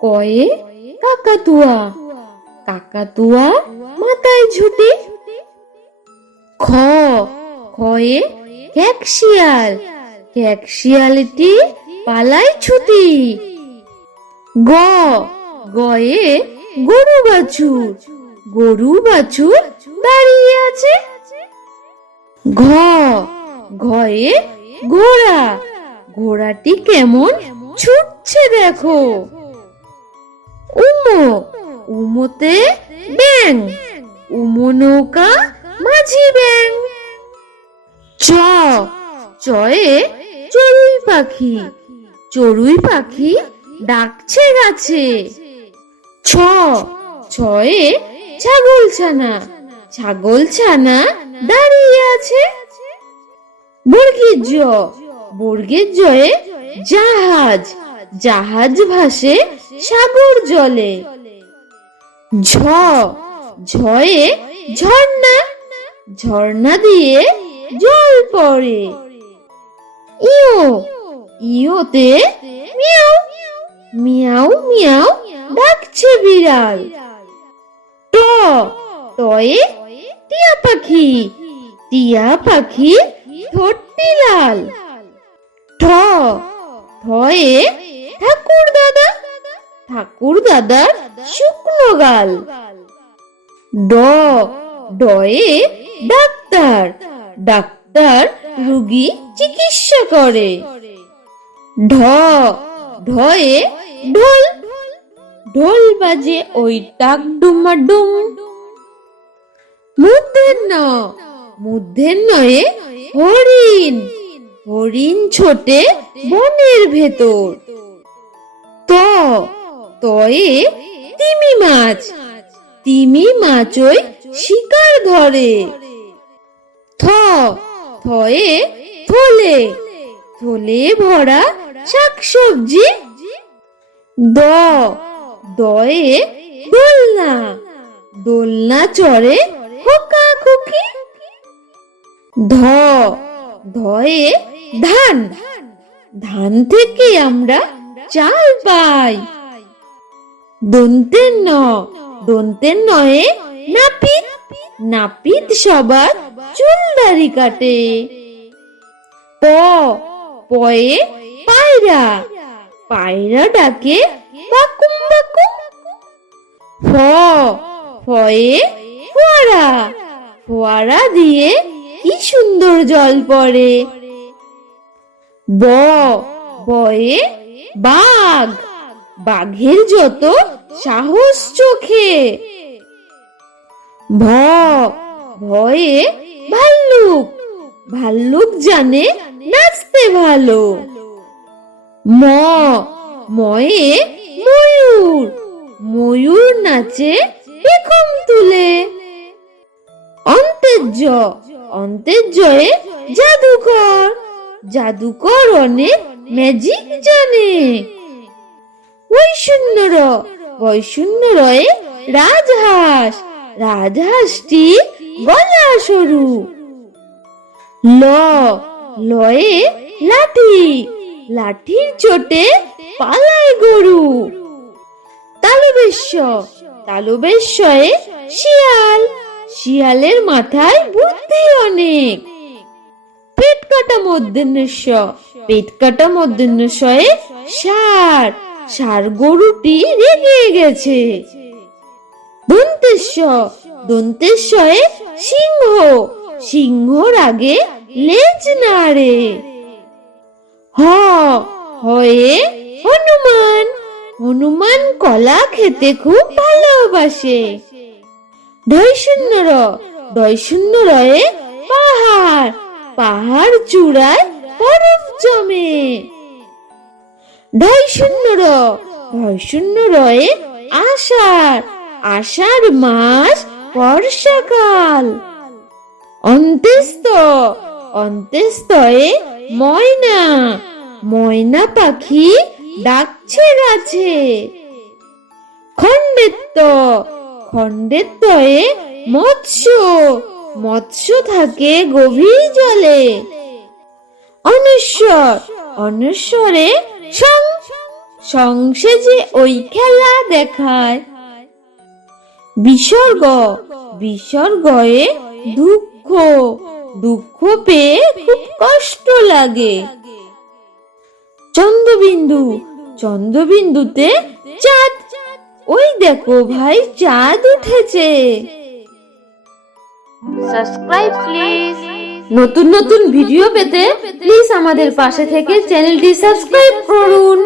কয়ে কাকাতুয়া। কাকাতুয়া মাথায় ঝুটি খ। খয়ে ক্যাকশিয়াল। ক্যাকশিয়ালটি পালায় ছুটি। গ। গয়ে গরু বাছুর। গরু বাছুর দাঁড়িয়ে আছে। ঘ। ঘয়ে ঘোড়া। ঘোড়াটি কেমন ছুটছে দেখো। উমো, উমোতে ব্যাং উমো নৌকা, মাঝি ব্যাং চ, চয়ে চড়ুই পাখি চড়ুই পাখি ডাকছে গাছে। ছ, ছয়ে ছাগল ছানা ছাগল ছানা দাঁড়িয়ে আছে। বর্গের জ, বর্গের জয়ে জাহাজ জাহাজ ভাসে সাগর জলে। ঝ, ঝয়ে ঝর্ণা ঝর্ণা দিয়ে জল পড়ে। ইও ইওতে মিয়াও মিয়াও মিয়াও ডাকছে বিড়াল। ট, টয়ে টিয়া পাখি টিয়া পাখি ঠোঁটটি লাল। ঠ, ঠয়ে ঠাকুর দাদা, ঠাকুর দাদার শুকনো গাল। ড, ডয়ে ডাক্তার ডাক্তার রুগী চিকিৎসা করে। ঢ ঢয়ে ঢোল ঢোল বাজে ওই টাক ডুমা ডুম মুদ্রের নয়ে হরিণ হরিণ ছোটে বনের ভেতর। তয়ে তিমি মাছ তিমি মাছ ওই শিকার ধরে। থ, থয়ে থলে থলে ভরা শাকসবজি। দ, দয়ে দোলনা দোলনা চড়ে খোকা খুকি ধ, ধয়ে ধান ধান থেকে আমরা চাল পাই। দন্তের ন, দন্তের নয়ে নাপিত নাপিত সবার চুল দাড়ি কাটে। প, পয়ে পায়রা পায়রা ডাকে বাকুম বাকুম। ফ, ফয়ে ফোয়ারা ফোয়ারা দিয়ে কি সুন্দর জল পড়ে। ব, বয়ে বাঘ। বাঘের যত সাহস চোখে। ভ, ভয়ে ভাল্লুক। ভাল্লুক জানে নাচতে ভালো। ম, ময়ে ময়ূর। ময়ূর নাচে পেখম তুলে। অন্তেজ্য অন্তেজ্যয়ে জাদুকর জাদুকর অনেক ম্যাজিক জানে বৈশূন্যর, বৈশূন্যরয়ে রাজহাঁস। রাজহাঁসটি গলা সরু ল, লয়ে লাঠি। লাঠির চোটে পালায় গরু। তালবেশ্য তালবেশ্বয়ে শিয়াল। শিয়ালের মাথায় বুদ্ধি অনেক। পেট কাটা মধ্যন্নস্য পেট কাটা মধ্যন্নস্বয়ে সার সার গরুটি রেগে গেছে। দন্তেশ্ব দন্তেশ্বয়ে সিংহ, সিংহর আগে লেজ নাড়ে। হ, হয়ে হনুমান হনুমান কলা খেতে খুব ভালোবাসে। দৈশূন্যর, দৈশূন্যরয়ে পাহাড় পাহাড় চূড়ায় বরফ জমে। দৈশূন্যর দৈশূন্যরয়ে আষাঢ় আষাঢ় মাস, বর্ষাকাল। অন্তেস্ত অন্তেস্তয়ে ময়না ময়না পাখি ডাকছে গাছে। খণ্ডেত্ব খণ্ডেত্বয়ে মৎস্য মৎস্য থাকে গভীর জলে। অনশ্বর। অনশ্বরে সং সংসেজে ওই খেলা দেখায়। বিসর্গ। বিসর্গয়ে দুঃখ। দুঃখ পেয়ে খুব কষ্ট লাগে। চন্দ্রবিন্দু। চন্দ্রবিন্দুতে চাঁদ। ওই দেখো ভাই, চাঁদ উঠেছে। সাবস্ক্রাইব প্লিজ নতুন নতুন ভিডিও পেতে প্লিজ আমাদের পাশে থেকে চ্যানেলটি সাবস্ক্রাইব করুন।